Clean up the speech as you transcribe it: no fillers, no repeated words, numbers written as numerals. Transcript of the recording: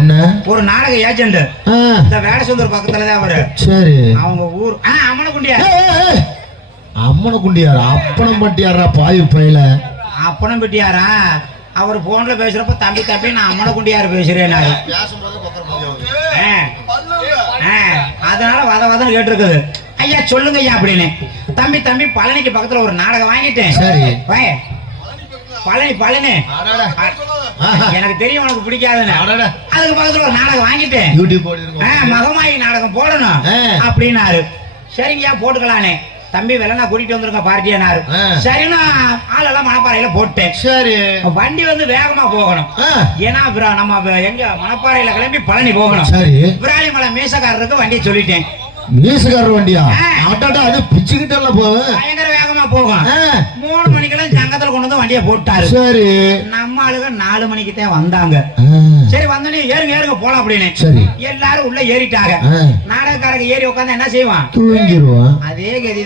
என்ன ஒரு நாடக ஏஜென்ட் இந்த வேடசுந்தர் பக்கத்துலதான் அவரு. சரி, அவங்க ஊர் அம்மனக்குண்டியார். அம்மனக்குண்டியார் அப்பனம் பட்டியாரா பாயு பயில அப்பனம் பட்டியாரா? அவர் போன்ல பேசுறப்ப தம்பி தம்பி நான் அம்மனக்குண்டியார் பேசுறேன். அதனால வத வதன்னு கேட்டிருக்குது. ஐயா சொல்லுங்க ஐயா அப்படின்னு. தம்பி தம்பி பழனிக்கு பக்கத்துல ஒரு நாடகம் வாங்கிட்டேன். சரி, பழனி பழனி எனக்கு தெரியும் உனக்கு பிடிக்காதுன்னு. அதுக்கு பக்கத்துல ஒரு நாடகம் வாங்கிட்டேன். மகமாயி நாடகம் போடணும் அப்படின்னாரு. சரிங்கய்யா போட்டுக்கலானே. தம்பி வெள்ளனா கூட்டிட்டு வந்திருக்க பார்ட்டியானாரு. சரின்னா ஆளெல்லாம் மணப்பாறையில போட்டேன். சரி, வண்டி வந்து வேகமா போகணும். ஏன்னா நம்ம எங்க மணப்பாறையில கிளம்பி பழனி போகணும். சரி, விராலிமலை மீசக்காரருக்கு வண்டியை சொல்லிட்டேன். மீசக்காரர் வண்டியா? அது பிச்சுக்கிட்ட போகும், பயங்கர வேகமா போகும். 3 மணிக்கெல்லாம் சங்கத்துல கொண்டு வந்து வண்டியை போட்டாரு. சரி, நம்ம ஆளுங்க 4 மணிக்கு தான் வந்தாங்க. சரி வந்தோடனே ஏறுங்க ஏறுங்க போலாம் அப்படின்னு. சரி, எல்லாரும் உள்ள ஏறிட்டாங்க. நாடகக்காரங்க ஏறி உட்காந்து என்ன செய்வான்? தூங்கிடுவான். அதே கதி